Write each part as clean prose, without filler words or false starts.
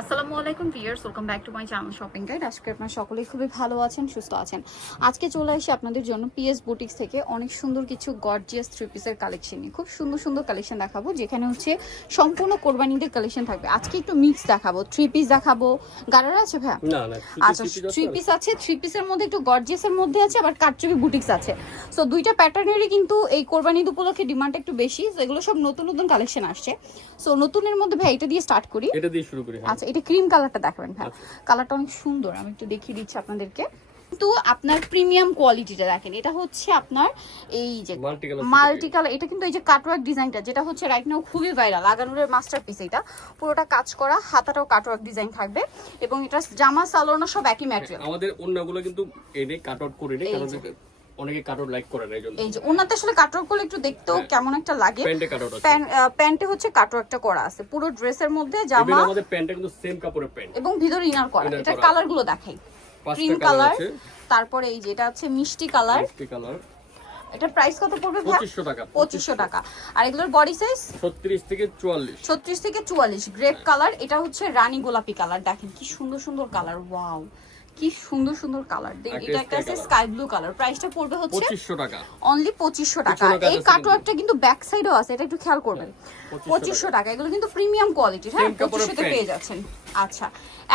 আসসালামু আলাইকুম viewers, welcome back to my channel shopping guide. আজকে আপনারা সকলেই খুবই ভালো আছেন, সুস্থ আছেন। আজকে চলে আসি আপনাদের জন্য পিএস বুটিক্স থেকে অনেক সুন্দর কিছু গর্জিয়াস থ্রি পিসের কালেকশন নিয়ে। খুব সুন্দর সুন্দর কালেকশন দেখাবো, যেখানে হচ্ছে সম্পূর্ণ কোরবানিদের কালেকশন থাকবে। আজকে একটু মিক্স দেখাবো, থ্রি পিস দেখাবো। গারারা আছে ভাইয়া? না না, আচ্ছা, থ্রি পিস আছে। থ্রি পিসের মধ্যে একটু গর্জিয়াসের মধ্যে আছে, আবার কারচুপি বুটিক্স আছে। সো দুইটা প্যাটার্নেরই কিন্তু এই কোরবানি ঈদ উপলক্ষে ডিমান্ড একটু বেশি। সো এগুলো সব নতুন নতুন কালেকশন আসছে। সো নতুনের মধ্যে ভাই এটা দিয়ে স্টার্ট করি। এটা দিয়ে শুরু করি। আচ্ছা, এটা ক্রিম কালারটা দেখাবেন ভাই। কালারটা অনেক সুন্দর, আমি একটু দেখিয়ে দিচ্ছি আপনাদেরকে। কিন্তু আপনার প্রিমিয়াম কোয়ালিটিটা দেখেন, এটা হচ্ছে আপনার এই যে মাল্টি কালার। এটা কিন্তু এই যে কাটওয়ার্ক ডিজাইনটা, যেটা হচ্ছে রাইট নাও খুবই ভাইরাল, আগানুরের মাস্টারপিস। এটা পুরোটা কাজ করা, হাতাটাও কাটওয়ার্ক ডিজাইন থাকবে, এবং এটা জামা সালোয়ার সব একই ম্যাটেরিয়াল। আমাদের অন্যগুলো কিন্তু এনে কাট আউট করে নেই, কারণ অনেকে কাট আউট লাইক করে না, এইজন্য। এই যে ওনাতে আসলে কাটওয়ার্ক করলে একটু দেখতেও কেমন একটা লাগে। প্যান্টে কাট আউট আছে, প্যান্টে হচ্ছে কাটওয়ার্কটা করা আছে পুরো ড্রেসের মধ্যে। জামা এবং আমাদের প্যান্টটা কিন্তু সেম কাপড়ের প্যান্ট, এবং ভিতরে ইনার করা। এটা কালারগুলো দেখাই। ক্রিম কালার, তারপরে এই যেটা আছে মিষ্টি কালার। এটা প্রাইস কত পড়বে ভাই? 2500 টাকা। 2500 টাকা। আর এগুলোর বডি সাইজ 36 থেকে 44। 36 থেকে 44। গ্রেপ কালার, এটা হচ্ছে রানী গোলাপি কালার। দেখেন কি সুন্দর সুন্দর কালার, ওয়াও কি সুন্দর সুন্দর কালার। এটা একটা আছে স্কাই ব্লু কালার। প্রাইসটা পড়বে হচ্ছে 2500 টাকা, অনলি 2500 টাকা। এই কাটওয়ার্কটা কিন্তু ব্যাক সাইডেও আছে, এটা একটু খেয়াল করবেন। 2500 টাকা। এগুলো কিন্তু প্রিমিয়াম কোয়ালিটির, হ্যাঁ, 2500 তে পেয়ে যাচ্ছেন। আচ্ছা,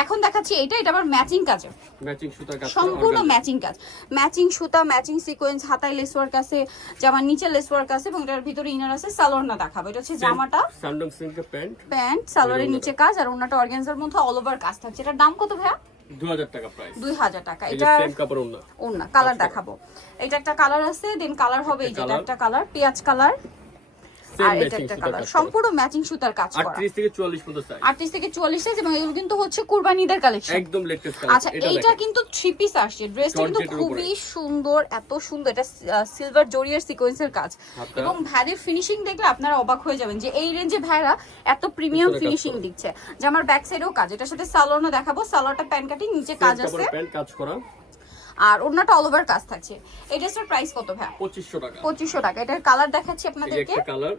এখন দেখাচ্ছি এটা আবার ম্যাচিং কাজে, ম্যাচিং সুতার কাজ, সম্পূর্ণ ম্যাচিং কাজ। ম্যাচিং সুতা, ম্যাচিং সিকোয়েন্স, হাতায় লেস ওয়ার্ক আছে, জামার নিচে লেস ওয়ার্ক আছে, এবং এটার ভিতরে ইনার আছে। সালোয়ার না দেখাবো, এটা হচ্ছে জামাটা স্যান্ডং সিল্কের প্যান্ট, সালোয়ারের নিচে কাজ, আর ওন্নাটা অর্গানজার মধ্যে অল ওভার কাজ থাকছে। এটার দাম কত ভাইয়া? 2000 টাকা প্রাইস। 2000 টাকা। এটা সেম কাপড় ওন্না। কালার দেখাবো, এটা একটা কালার আছে, দেন কালার হবে এই যেটা একটা কালার পেঁয়াজ কালার, আর এটা একটা কালার। সম্পূর্ণ ম্যাচিং সুতার কাজ করা। 38 থেকে 44 পর্যন্ত সাইজ, 38 থেকে 44 সাইজ, এবং এগুলো কিন্তু হচ্ছে কুরবানিদের কালেকশন, একদম লেটেস্ট কালেকশন। আচ্ছা, এইটা কিন্তু থ্রি পিস আসছে। ড্রেসটা কিন্তু খুবই সুন্দর, এত সুন্দর। এটা সিলভার জরিয়ার সিকোয়েন্সের কাজ, এবং ভ্যারির ফিনিশিং দেখলে আপনারা অবাক হয়ে যাবেন যে এই রেঞ্জে ভাইরা এত প্রিমিয়াম ফিনিশিং দিচ্ছে। যে আমার ব্যাক সাইডেও কাজ, এটার সাথে সালোয়ারও দেখাবো। সালোয়ারটা প্যান্ট কাটিং, নিচে কাজ আছে, প্যান্ট কাজ করা, আর ওন্নাটা অল ওভার কাজ থাকছে। এই ড্রেসটার প্রাইস কত ভাই? 2500 টাকা। 2500 টাকা। এটার কালার দেখাচ্ছি আপনাদেরকে। একটা কালার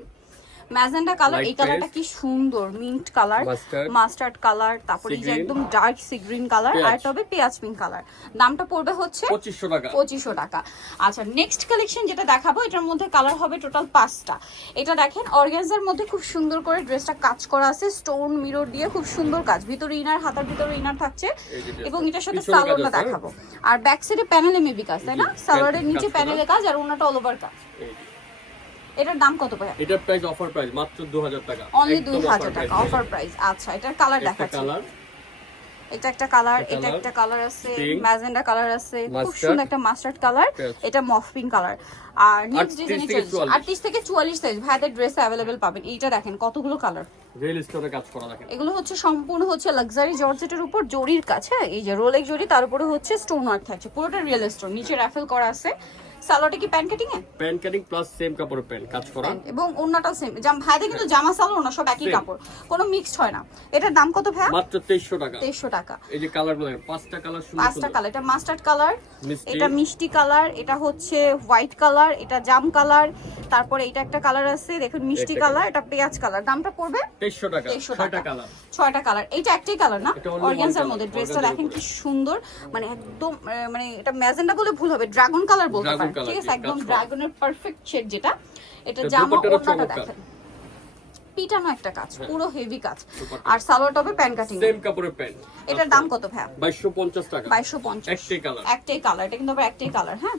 ম্যাজেন্ডা কালার, এই কালারটা কি সুন্দর, মিন্ট কালার, মাস্টার্ড কালার, তারপরে এই যে একদম ডার্ক সি গ্রিন কালার, আর তবে পেঁয়াজ পিঙ্ক কালার। দামটা পড়বে হচ্ছে 2500 টাকা। 2500 টাকা। আচ্ছা, নেক্সট কালেকশন যেটা দেখাবো, এটার মধ্যে কালার হবে টোটাল 5টা। এটা দেখেন অর্গানজার মধ্যে খুব সুন্দর করে ড্রেসটা কাজ করা আছে, স্টোন মিরর দিয়ে খুব সুন্দর কাজ। ভিতরে ইনার, হাতার ভিতরে ইনার থাকছে, এবং এটার সাথে সালোয়ারটা দেখাবো। আর ব্যাক সাইডে প্যানেলে মেবি কাজ, তাই না? সালোয়ারের নিচে প্যানেলে কাজ, আর ওন্নাটা অল ওভার কাজ। এটার দাম কত ভাই? এটার প্রাইস অফার প্রাইস মাত্র 2000 টাকা, অনলি 2000 টাকা অফার প্রাইস। আচ্ছা, এটার কালার দেখাচ্ছি। এটা একটা কালার, এটা একটা কালার আছে, ম্যাজেন্ডা কালার আছে, খুব সুন্দর একটা মাস্টার্ড কালার, এটা মফ পিঙ্ক কালার। আর নেক্সট ডিজাইনে চলছে 38 থেকে 44 সাইজ ভাইদের ড্রেস अवेलेबल পাবেন। এইটা দেখেন কতগুলো কালার, রিয়েল স্টোরে কাজ করা দেখেন। এগুলো হচ্ছে সম্পূর্ণ হচ্ছে লাক্সারি জর্জেটের উপর জরির কাজ, হ্যাঁ, এই যে রোলেক জরি, তার উপরে হচ্ছে স্টোন ওয়ার্ক থাকছে, পুরোটা রিয়েল স্টোন। নিচে রাফেল করা আছে। সালোয়ারটা কি প্যান্ট কাটিং এ? প্যান্ট কাটিং প্লাস সেম কাপড়ের প্যান্ট কাজ করা, এবং ওন্নাটাও সেম। ভাইদের কিন্তু জামা সালোয়ার না সব একই কাপড়, কোনো মিক্সড হয় না। এটার দাম কত ভাই? মাত্র 2300 টাকা। 2300 টাকা। এই যে কালারগুলো দেখেন, 5টা কালার সুন্দর, 5টা কালার। এটা মাস্টার্ড কালার, এটা মিষ্টি কালার, এটা হচ্ছে হোয়াইট কালার, এটা জাম কালার, তারপরে এটা একটা কালার আছে দেখুন মিষ্টি কালার, এটা পেঁয়াজ কালার। দামটা পড়বে 2300 টাকা। 6টা কালার। 6টা কালার। এইটা একটাই কালার না, অর্গানজার মধ্যে। ড্রেসটা দেখেন কি সুন্দর, মানে একদম মানে এটা ম্যাজেন্ডা বলে ভুল হবে, ড্রাগন কালার বলতে পারেন, ঠিক আছে? একদম ড্রাগনের পারফেক্ট শেড যেটা। এটা জামা ওন্নাটা দেখেন পিটানো একটা কাজ, পুরো হেভি কাজ, আর সালোয়ারটা হবে প্যান্ট কাটিং, সেম কাপড়ের প্যান্ট। এটার দাম কত ভাই? 2250 টাকা। 2250। একটাই কালার, একটাই কালার। এটা কিন্তু আবার একটাই কালার, হ্যাঁ।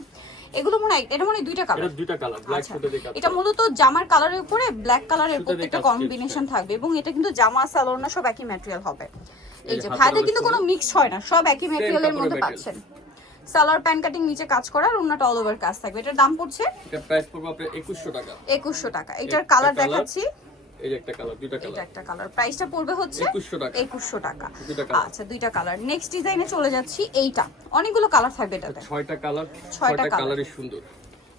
এগুলো মনে হয় এটা মনে হয় দুইটা কালার, এটা দুইটা কালার, ব্ল্যাক সুতে দেখা। এটা মূলত জামার কালারের উপরে ব্ল্যাক কালারের প্রত্যেকটা কম্বিনেশন থাকবে, এবং এটা কিন্তু জামা সালোয়ার না সব একই ম্যাটেরিয়াল হবে। এই যে ভাইদের কিন্তু কোনো মিক্স হয় না, সব একই ম্যাটেরিয়ালের মধ্যে পাচ্ছেন। সালোয়ার প্যান্ট কাটিং নিচে কাজ করা, আর ওন্নাটা অল ওভার কাজ থাকবে। এটার দাম পড়ছে, এটা প্রাইস পড়বে আপনার 2100 টাকা। 2100 টাকা। এটার কালার দেখাচ্ছি, এই যে একটা কালার, দুইটা কালার, এটা একটা কালার। প্রাইসটা পড়বে হচ্ছে 2100 টাকা। 2100 টাকা। আচ্ছা, দুইটা কালার। নেক্সট ডিজাইনে চলে যাচ্ছি। এইটা অনেকগুলো কালার থাকবে, এটাতে 6টা কালার, 6টা কালারই সুন্দর।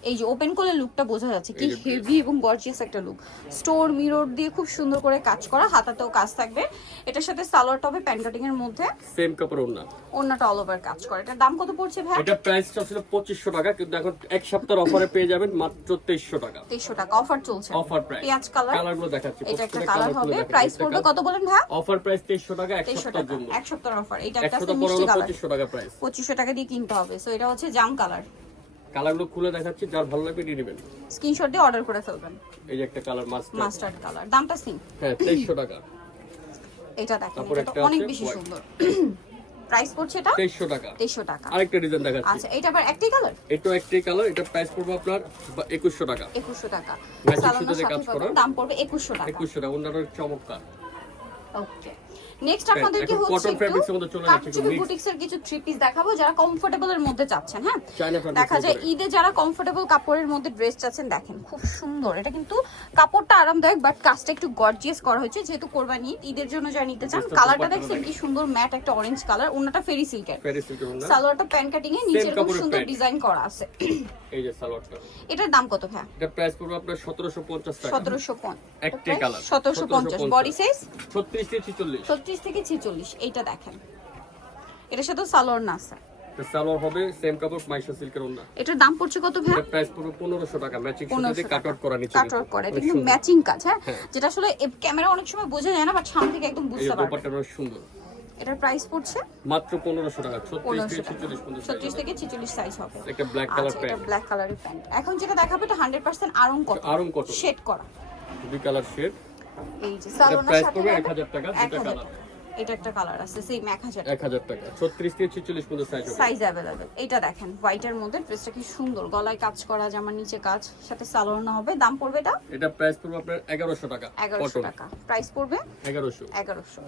এই যে ওপেন করলে লুকটা বোঝা যাচ্ছে কি এই যে হেভি এবং গর্জিয়াস একটা লুক। স্টোন মিরর দিয়ে খুব সুন্দর করে কাজ করা, হাতাতেও কাজ থাকবে। এটার সাথে সালোয়ার টপে প্যান্ট কাটিং এর মধ্যে সেম কাপড় ওন্না। ওন্নাটা অল ওভার কাজ করা। এটার দাম কত পড়ছে ভাই? এটা প্রাইসটা ছিল 2500 টাকা, কিন্তু এখন এক সপ্তাহের অফারে পেয়ে যাবেন মাত্র 2300 টাকা। 2300 টাকা অফার চলছে। Offer price. পেঁয়াজ কালার, কালারগুলো দেখাচ্ছি। এটা একটা কালার হবে। প্রাইস পড়বে কত বলেন ভাই? অফার প্রাইস 2300 টাকা এক 2300 সপ্তাহের টাকা জন্য। এক সপ্তাহের অফার। এটা একটা 100 আছে টাকা মিষ্টি কালার, 2500 টাকা প্রাইস। 2500 টাকা দিয়ে কিনতে হবে। সো এটা হচ্ছে জাম কালার। কালারগুলো খুলে দেখাচ্ছি, যার ভালো লাগবে নিয়ে নেবেন। স্ক্রিনশট দিয়ে অর্ডার করে ফেলবেন। এই যে একটা কালার মাস্টার্ড কালার, দামটা সেম। হ্যাঁ 2300 টাকা। এটা দেখেন, তারপর এটা তো একটা অনেক আছে বেশি white। সুন্দর। প্রাইস পড়ছে এটা 2300 টাকা। 2300 টাকা। আরেকটা ডিজাইন দেখাচ্ছি। আচ্ছা, এটা আবার একটাই কালার? এটাও একটাই কালার। এটা প্রাইস পড়বে আপনার 2100 টাকা। 2100 টাকা। Matching সালোয়ারের সুতোতে সাথে কাজ করা। পাবেন, দাম পড়বে 2100 টাকা। 2100 টাকা। ওনার চমৎকার। ওকে, নেক্সট আপনাদেরকে এখন হচ্ছে cotton fabrics এর মধ্যে চলে যাচ্ছে কাটচুপি mix। বুটিক্সের কিছু থ্রি পিস দেখাবো যারা কমফোর্টেবল এর মধ্যে চাচ্ছেন। হ্যাঁ, চায়না fabrics দেখা যায় উপরে। ঈদে যারা কমফোর্টেবল কাপড়ের মধ্যে ড্রেস চাচ্ছেন, দেখেন খুব সুন্দর। এটা কিন্তু কাপড়টা আরামদায়ক, বাট কাজটা একটু গর্জিয়াস করা হয়েছে, যেহেতু কোরবানি ঈদের জন্য যারা নিতে চান। Dress টা কালারটা দুপাট্টা দেখছেন দেখেন। কি সুন্দর, ম্যাট একটা অরেঞ্জ কালার। ওন্নাটা ফেরি সিল্কের, প্যারিস সিল্কের ওন্না। সালোয়ারটা প্যান্ট কাটিং এ নিচে খুব কাপড়ের সুন্দর pant। ডিজাইন করা আছে। এই যে সালোয়ারটা। এটার দাম কত ভাই? এটা প্রাইস পড়বে আপনার 1750 টাকা। 1750। একটাই কালার। 1750। বডি সাইজ 36 থেকে 46। 36 থেকে 46। এইটা দেখেন, এটার সাথে সালোয়ার না আছে। এটা সালোয়ার হবে সেম কাপড় মাইশা সিল্কের ওন্না। এটার দাম পড়ছে কত ভাই? এটা প্রাইস পড়বে 1500 টাকা। ম্যাচিং সুতো 1500 দিয়ে কাট আউট করা নিচে। কাট আউট করা। এটা অনেক কিন্তু সুন্দর। ম্যাচিং কাজ। হ্যাঁ, হ্যাঁ। যেটা আসলে ক্যামেরা অনেক সময় বোঝা যায় না, বাট সামনে থেকে একদম এই যে বুঝতে পারবেন। দোপাট্টাটা অনেক সুন্দর। এটার প্রাইস পড়ছে মাত্র 1500 টাকা। 36 1500 থেকে টাকা। 46 পর্যন্ত 36 থেকে 46 সাইজ হবে। একটা ব্ল্যাক কালার আচ্ছা, এটা প্যান্ট। ব্ল্যাক কালারের প্যান্ট। এখন যেটা দেখাবো এটা 100% Aarong cotton. Aarong cotton। Shade করা। দুই কালার শেড। এই যে এটা সালোয়ারের প্রাইস সাথে পড়বে পাবেন 1000 টাকা। দুটো 1000 কালার। টাকা। এটা একটা কালার আছে সেম 1000 1000 টাকা। 36 থেকে 46 পর্যন্ত সাইজ হবে। Size available. এটা দেখেন হোয়াইটের মধ্যে, ড্রেসটা কি সুন্দর, গলায় কাজ করা, জামার নিচে কাজ, সাথে সালোয়ার না হবে। দাম পড়বে এটা এটা প্রাইস পড়বে আপনার 1100 টাকা। 1100 কটন। টাকা। প্রাইস পড়বে 1100। 1100।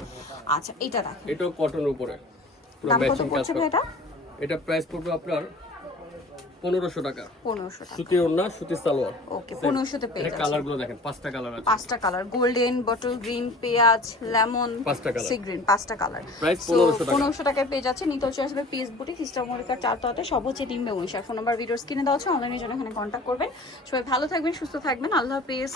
আচ্ছা, এটা দেখেন, এটাও কটনের উপরে পুরো দাম কত ম্যাচিং কাজ পড়ছে ভাই করা। এটা? এটা প্রাইস পড়বে আপনার 1500 টাকা। 1500 টাকা। সুতি ওড়না, সুতি সালোয়ার। ওকে, 1500 তে পেয়ে এটা যাচ্ছে। কালারগুলো দেখেন, পাঁচটা কালার আছে। 5টা কালার, গোল্ডেন, বটল গ্রিন, পেঁয়াজ, লেমন, পাঁচটা colour। সি গ্রিন, 5টা কালার। Price 1500 টাকা। 1500 টাকায় পেয়ে যাচ্ছে। নিতে হচ্ছে আসলে পিএস বুটিক, সিস্টার মনিকার 4 তলাতে, সব হচ্ছে টিম ব্যবসা। ফোন নাম্বার ভিডিওর স্ক্রিনে দেওয়া আছে, অনলাইনে জন্য এখানে কন্ট্যাক্ট করবেন। সবাই ভালো থাকবেন, সুস্থ থাকবেন। আল্লাহ হাফেজ।